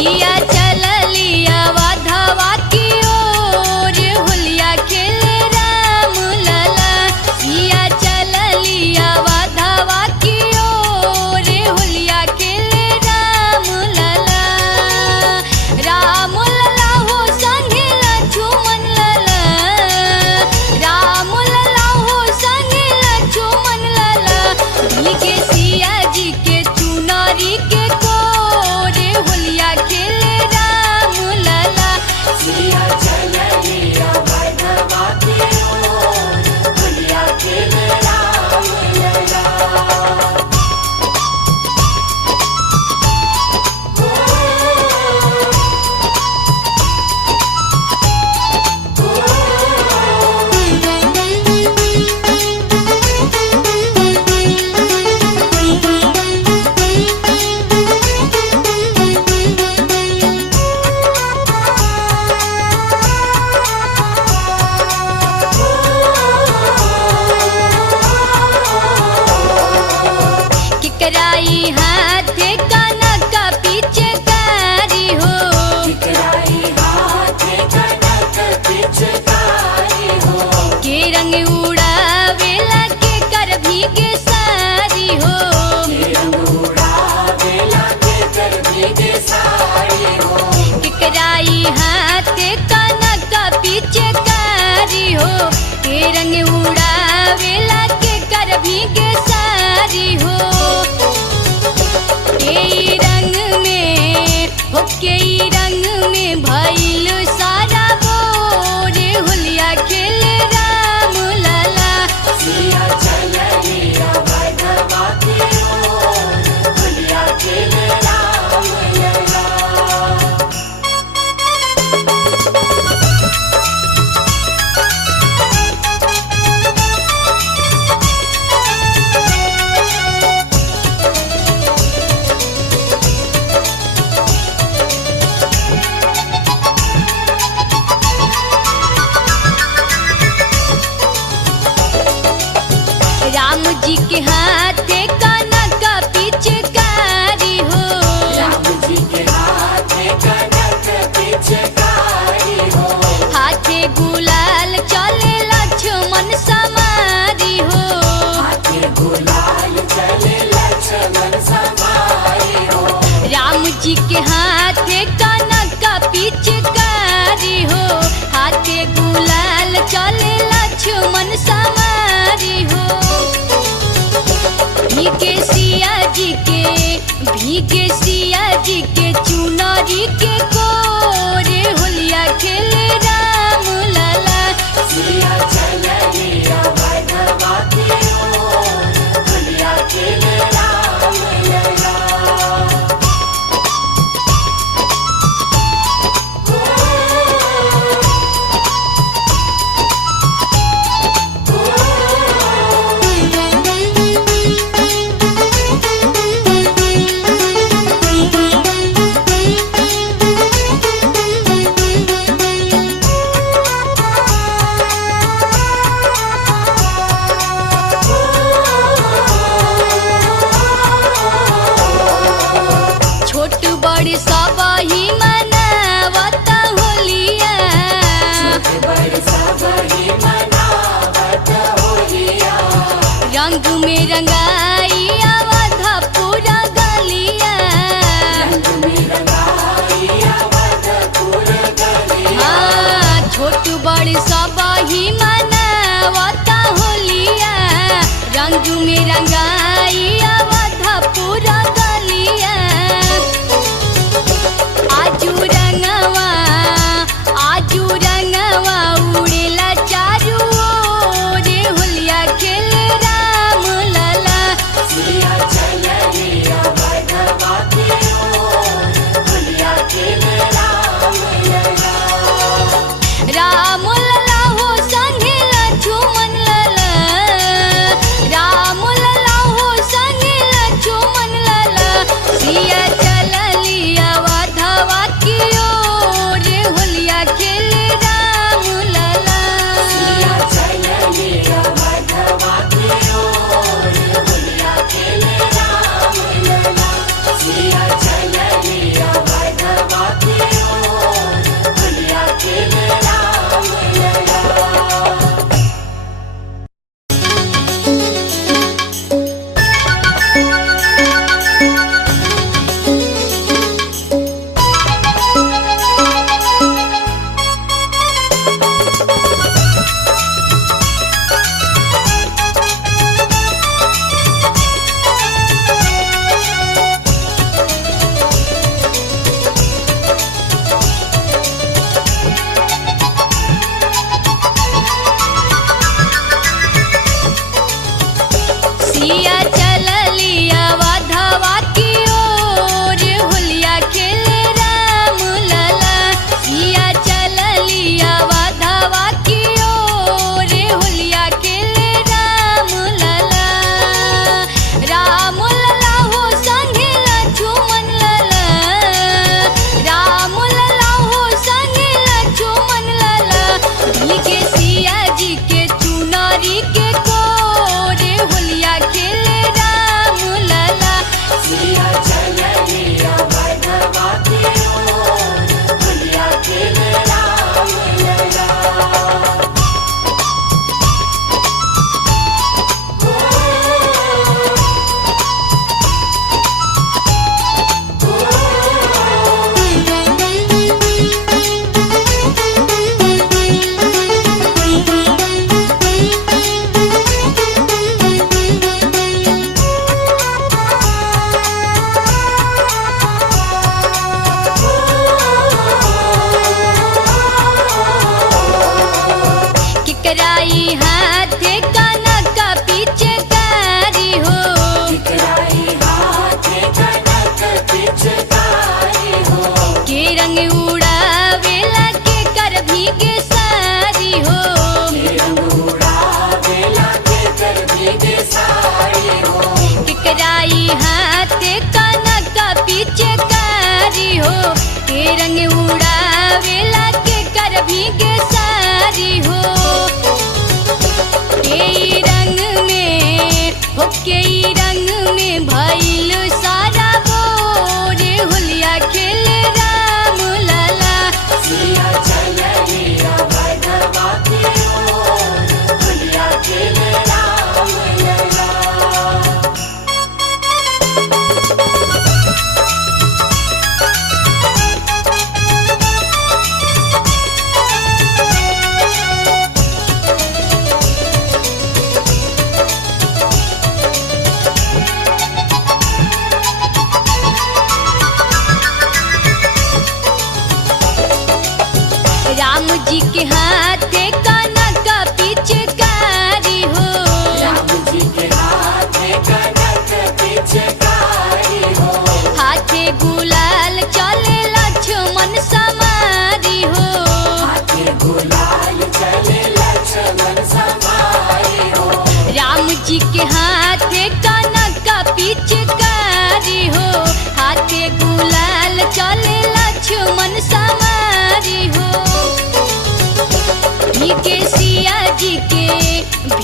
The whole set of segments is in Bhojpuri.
सिया चललिया वाधवा की ओर होलिया खेले राम लला। सिया चललिया वाधवा की ओर होलिया खेले राम लला। राम लला हो संगे लक्ष्मण लला। राम लला हो संगे लक्ष्मण लला। भीगे सिया जी के चुनरी के कोरे होलिया खेले राम लला। सिया चललिया वाधवा की ओर होलिया खेले राम लला। किकराई हाथे कनक पिचकारी हो। किकराई हाथे कनक पिचकारी हो। के रंग उड़ावेला के कर भीगे सारी हो। के रंग उड़ावेला के कर भीगे साड़ी हो। किकराई हाथे कनक पिचकारी हो। के रंग उड़ावेला के कर भीगे सारी हो। के रंग में भइल सारा बोरे होलिया खेले राम लला। सिया चललिया वाधवा की ओर होलिया खेले राम लला। राम जी के हाथे कनक पिचकारी हो। राम जी के हाथे कनक पिचकारी हो। हाथे गुलाल चले लक्ष्मण समारी हो। हाथे गुलाल चले लक्ष्मण समारी हो। राम जी के हाथे कनक पिचकारी हो। हाथे गुलाल चले लक्ष्मण समारी हो। भीगे सिया जी के चुनरी के कोरे होलिया खेले राम लला। सिया चललिया वाधवा की ओर होलिया खेले राम लला। छोट बड़ सब ही मनावत होलिया। बड़ सब ही मनावत होलिया। रंग में रंगाई अवध पूरा गलिया। रंग में रंगाई अवधपुर गलिया। हाँ, छोट बड़ सब ही मनावत होलिया। रंग में रंगाई अवध पूरा गलिया। आजू रंगवा उड़ेला चारू ओर होलिया खेले राम लला। सिया चललिया वाधवा की ओर होलिया खेले राम लला। राम लला हो संगे लक्ष्मण लला। राम लला हो संगे लक्ष्मण लला। सिया चललिया वाधवा की ओर होलिया खेले राम लला। सिया चललिया वाधवा की ओर होलिया खेले राम लला। सिया चललिया वाधवा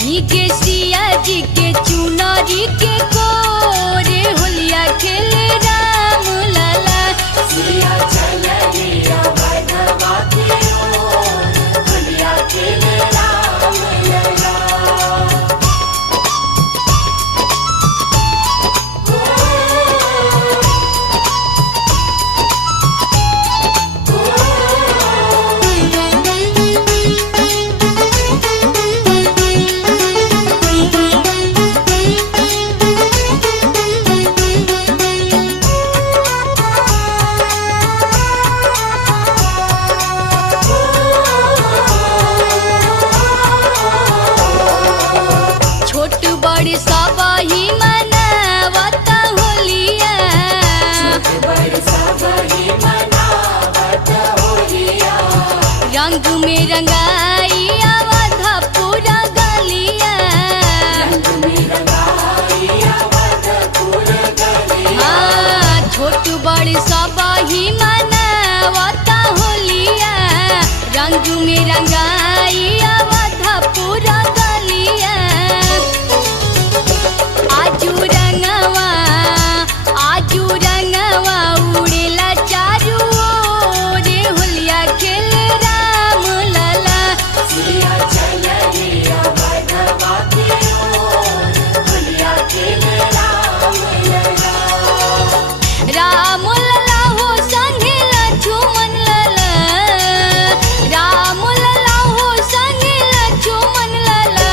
भीगे सिया जी के चुनरी के कोरे होलिया खेले राम लला। सिया चलिया बधवा की ओर होलिया खेले राम लला। छोट बड़ सब ही मनावत होलिया। बड़ सब ही मनावत होलिया। रंग में रंगाई अवध पूरा गलिया। रंग में रंगाई अवधपुर गलिया। छोट बड़ सब ही मनावत होलिया। रंग में रंगाई अवध पूरा गलिया। आजू रंगवा उड़ेला चारू ओर होलिया खेले राम लला। सिया चलिया बधवा की ओर होलिया खेले राम लला। राम लला हो संगे लक्ष्मण लला। राम लला हो संगे लक्ष्मण लला।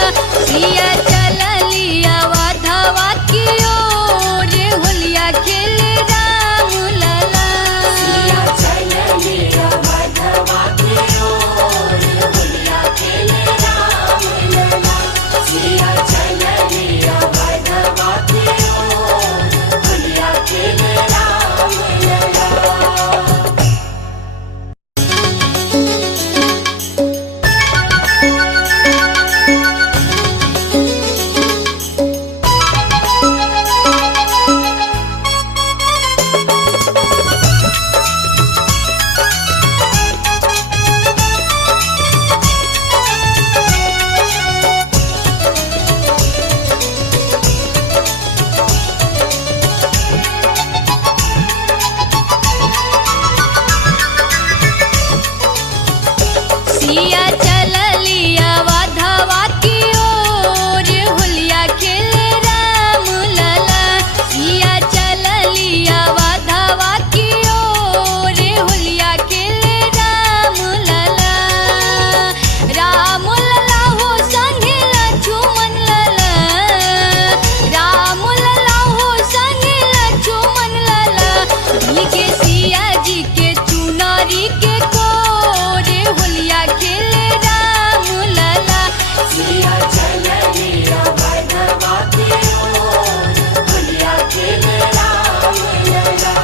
सिया चलिया बधवा की ओर होलिया खेले राम लला। सिया चलिया बधवा की ओर होलिया खेले राम लला। सिया चलिया बधवा की ओर होलिया खेले राम लला। सिया चलिया बधवा की ओर होलिया खेले राम लला। सिया चलिया बधवा की ओर होलिया खेले राम लला। राम लला हो संगे लक्ष्मण लला। राम लला हो संगे लक्ष्मण लला। भीगे सिया जी के चुनरी के कोरे होलिया खेले राम लला। सिया चलिया बधवा की ओर होलिया खेले राम लला।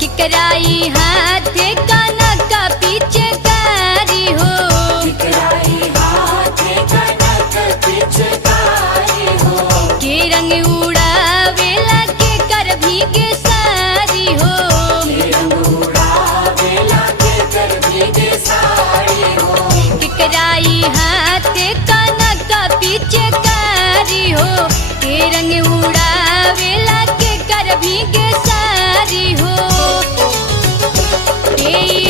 किकराई हाथे कनक पीछे कारी हो। ठिकराई हाथे कनक पिचकारी हो। के रंग उड़ावेला के कर भीगे सारी हो। रंग उड़ावेला के कर भीगे साड़ी हो। किकराई हाथे कनक पीछे कारी हो। के रंग उड़ावेला के कर भीगे सारी हो। के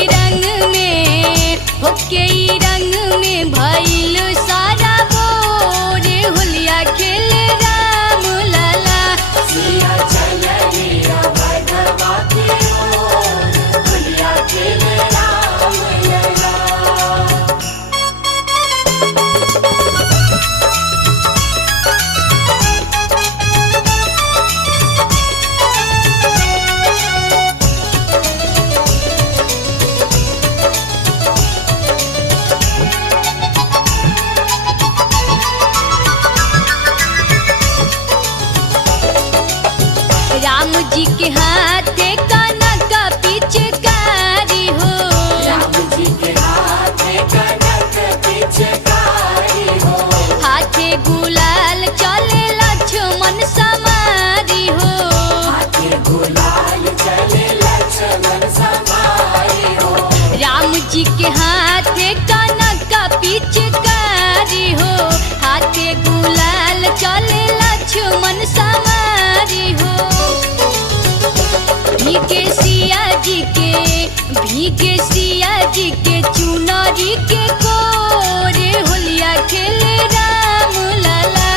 भीगे सिया जी के चुनरी के कोरे होलिया खेले राम लाला।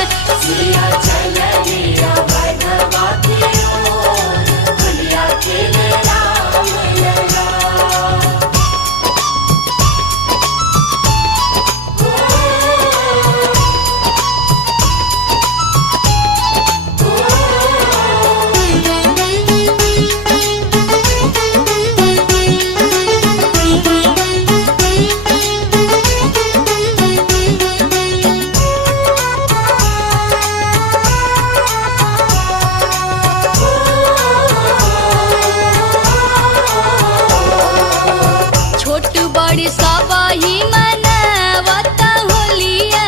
सिया चलिया बधवा की ओर होलिया खेले राम लला। सबही मनावता होलिया।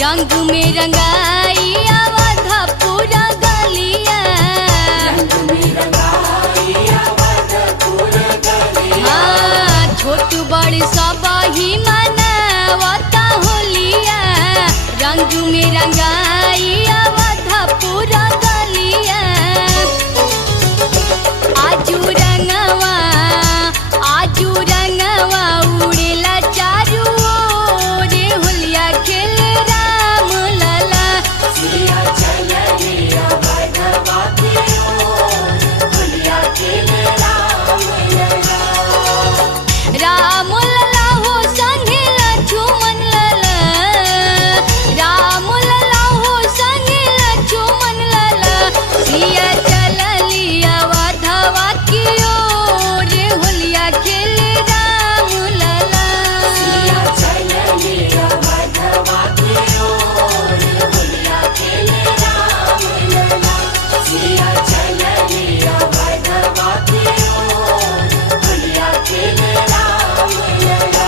रंग में रंगाई आवाधा पूरा गलिया। हाँ छोट बड़ सबही मनावता होलिया। रंग में रंगाई आवाधा पूरा गलिया। आजू रंगवा उड़ेला चारू ओरे होलिया खेले राम लाला। सिया चलिया बधवा की ओर होलिया खेले राम लला। राम लला हो संगे लक्ष्मण लाला। राम लला हो संगे लक्ष्मण लाला। सिया चलिया बधवा की ओरे होलिया खेले राम लाला। सिया चलिया बधवा की ओर होलिया खेले राम लला। सिया चलिया बधवा की ओर होलिया खेले राम लला।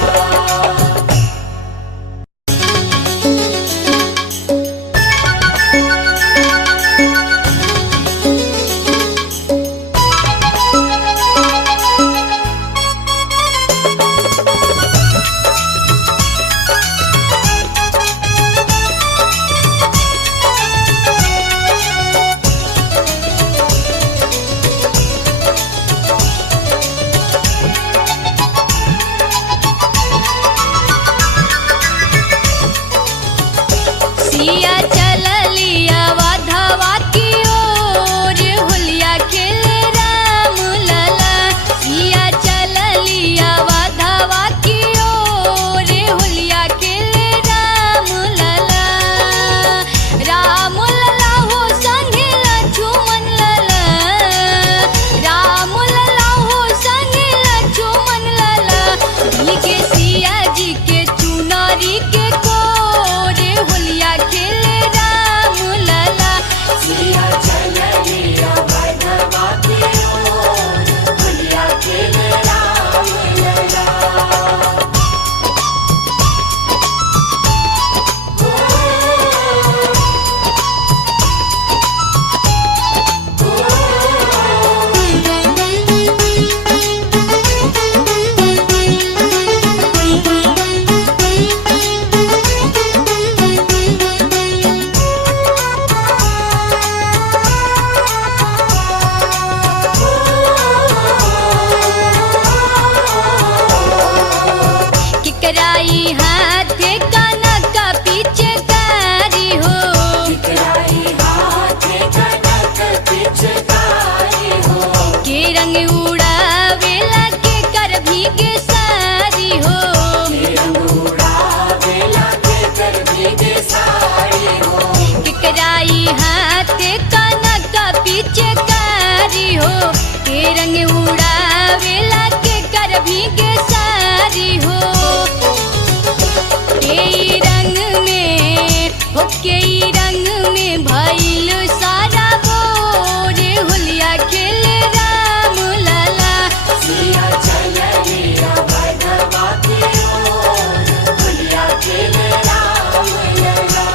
सिया चलिया बधवा की ओर होलिया खेले राम लाला। सिया चलिया बधवा की ओर होलिया खेले राम लाला। राम लाला हो संगे लक्ष्मण लाला। राम लाला हो संगे लक्ष्मण लाला। भीगे सिया जी के चुनरी के कोरे होलिया खेले राम लाला। सिया चलिया बधवा की ओर होलिया खेले राम लला। किकराई हाथे कनक पीछे कारी हो। किकराई हाथे कनक पिचकारी हो। के रंग उड़ावेला के कर भीगे सारी हो। रंग उड़ावेला के कर भीगे साड़ी हो। किकराई हाथे कनक पीछे कारी हो। के रंग उड़ावेला के कर भीगे सारी हो। के रंग में भइल सारा बोरे होलिया खेले राम लाला। सिया चलिया बधवा की ओर होलिया खेले राम लला।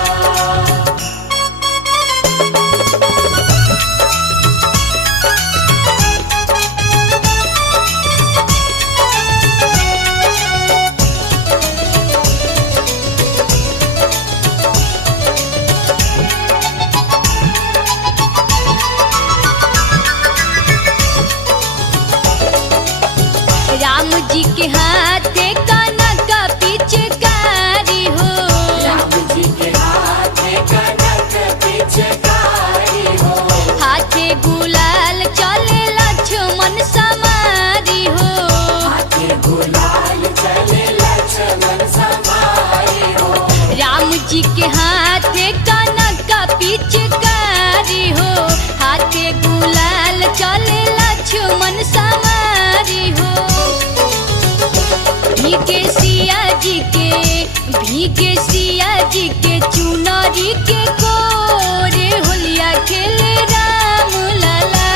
भीगे सिया जी के चुनरी के कोरे होलिया खेले राम लला।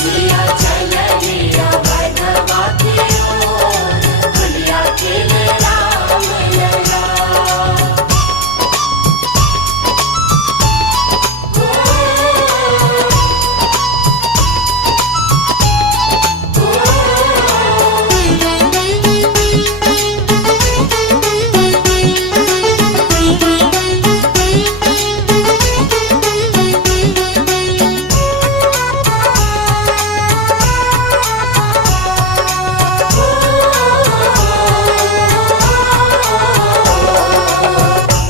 सिया चलिया भगवा की ओर होलिया खेले राम लला।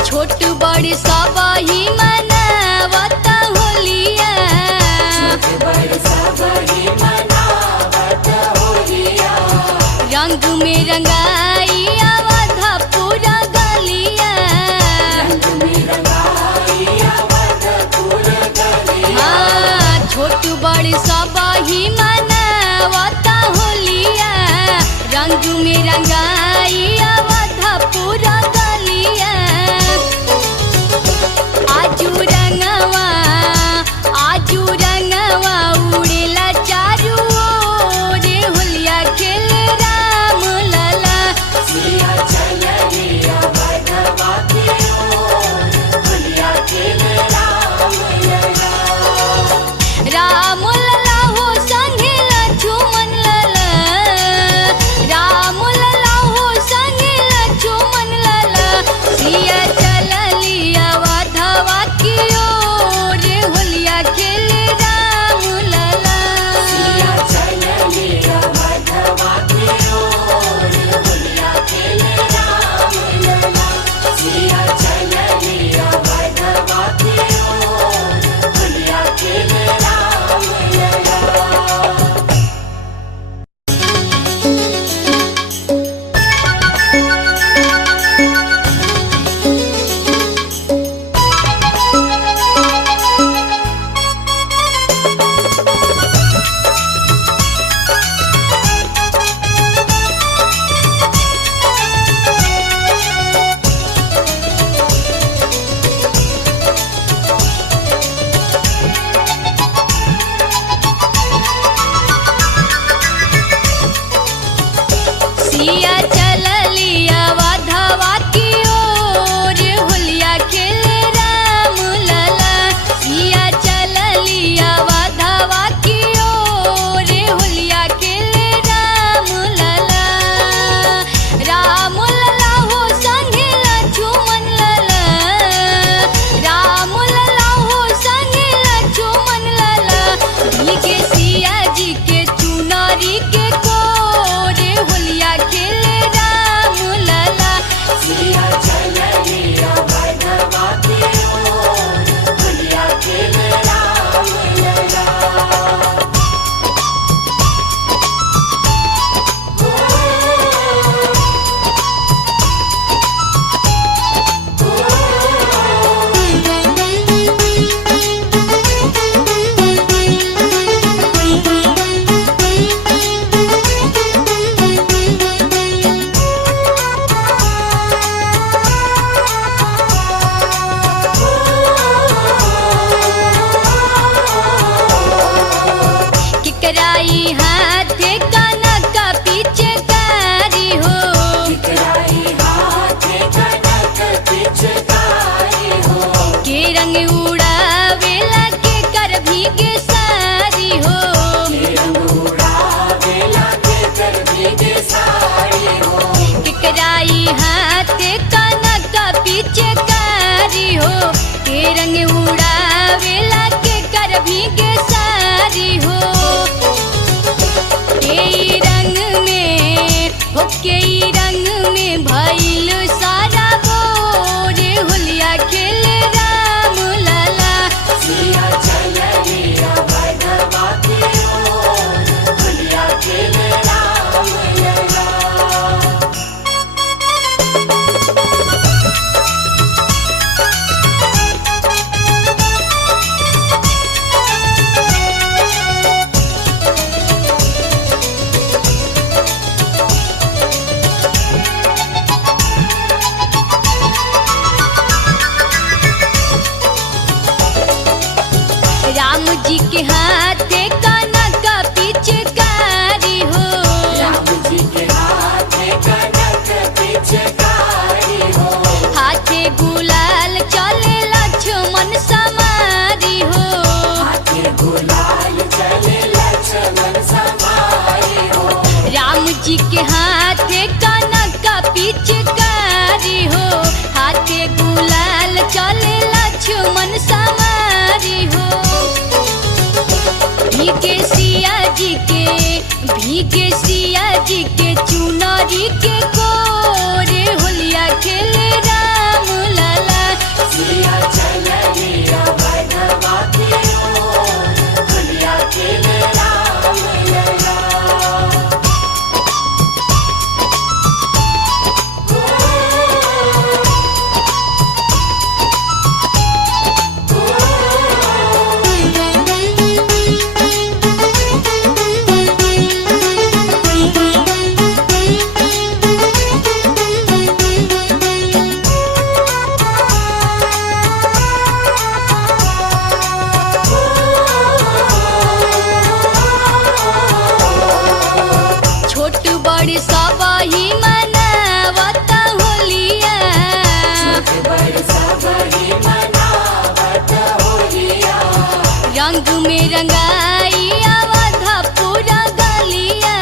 छोट बड़ सब ही मनावत होलिया। बड़ सब ही मनावत होलिया। रंग में रंगाई अवध पूरा गलिया। रंग में रंगाई अवधपुर गलिया। हाँ, छोट बड़ सब ही मनावत होलिया। रंग में रंगाई अवध पूरा गलिया। आजू रंगवा उड़ेला चारू ओर होलिया खेले राम लला। सिया चलिया भगवा की ओर होलिया खेले राम लला। राम लला हो संगे लक्ष्मण लला। राम लला हो संगे लक्ष्मण लला। सिया चलिया वाधवा की ओर होलिया खेले राम लला। सिया चलिया भगवा की ओर होलिया खेले राम लला। सिया चलिया भगवा की ओर होलिया खेले राम लला। सिया चलिया वाधवा की ओर होलिया खेले राम लला। सिया चलिया वाधवा की ओर होलिया खेले राम लला। राम लला हो संगे लक्ष्मण लला। राम लला हो संगे लक्ष्मण लला। भीगे सिया जी के चुनरी के कोरे होलिया खेले राम लला। सिया चलिया भगवा की ओर होलिया खेले राम लला। किकराई हाथे कनक पीछे कारी हो। ठिकराई हाथे कनक पिचकारी हो। के रंग उड़ावेला के कर भीगे सारी हो। रंग उड़ावेला के कर भीगे साड़ी हो। किकराई हाथे कनक पीछे कारी हो। के रंग उड़ावेला के कर भीगे सारी हो। के रंग में हो के रंग में भइल सारा बोरे होलिया खेले राम लला। सिया चलिया भगवा की ओर होलिया खेले राम लला। जी के हाथे कनक पिचकारी हो। राम जी के हाथे कनक पिचकारी हो। हाथे गुलाल चले लक्ष्मण समारी हो। हाथे गुलाल चले लक्ष्मण समारी हो। राम जी के हाथे कनक पिचकारी हो। हाथे गुलाल चले लक्ष्मण समारी हो। भीगे सिया जी के चुनरी के कोरे होलिया खेले राम लाला। सिया चलिया बधवा की ओर, होलिया खेले राम लला। छोट बड़ सब ही मनावत होलिया। छोट बड़ सब ही मनावत होलिया। रंग में रंगाई अवधपुर गलिया।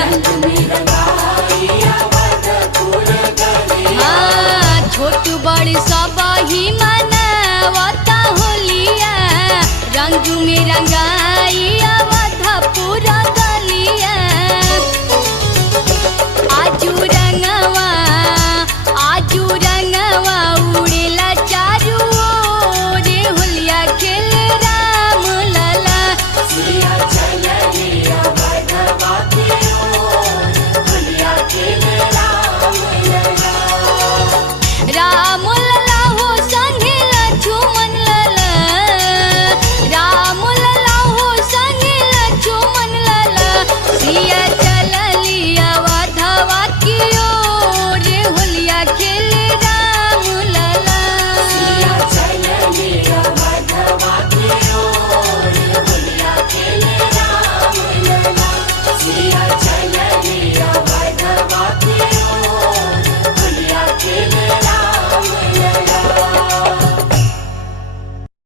रंग में रंगाई अवधपुर गलिया। हाँ, छोट बड़ सब ही मनावत होलिया। रंग में रंगाई अवधपुर गलिया।